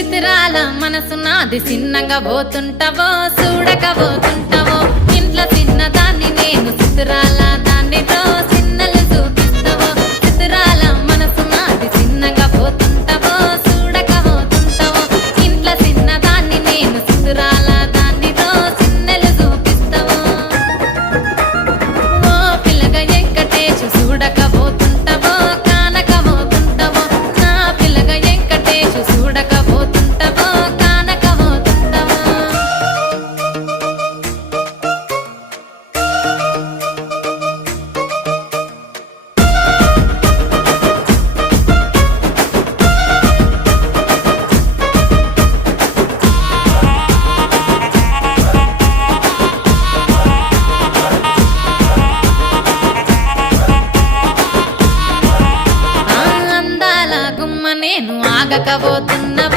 చిత్రాల మనసు నాది చిన్నగా పోతుంటావో చూడక పోతుంటావో ఇంట్లో చిన్నదాన్ని నేను చిత్రాల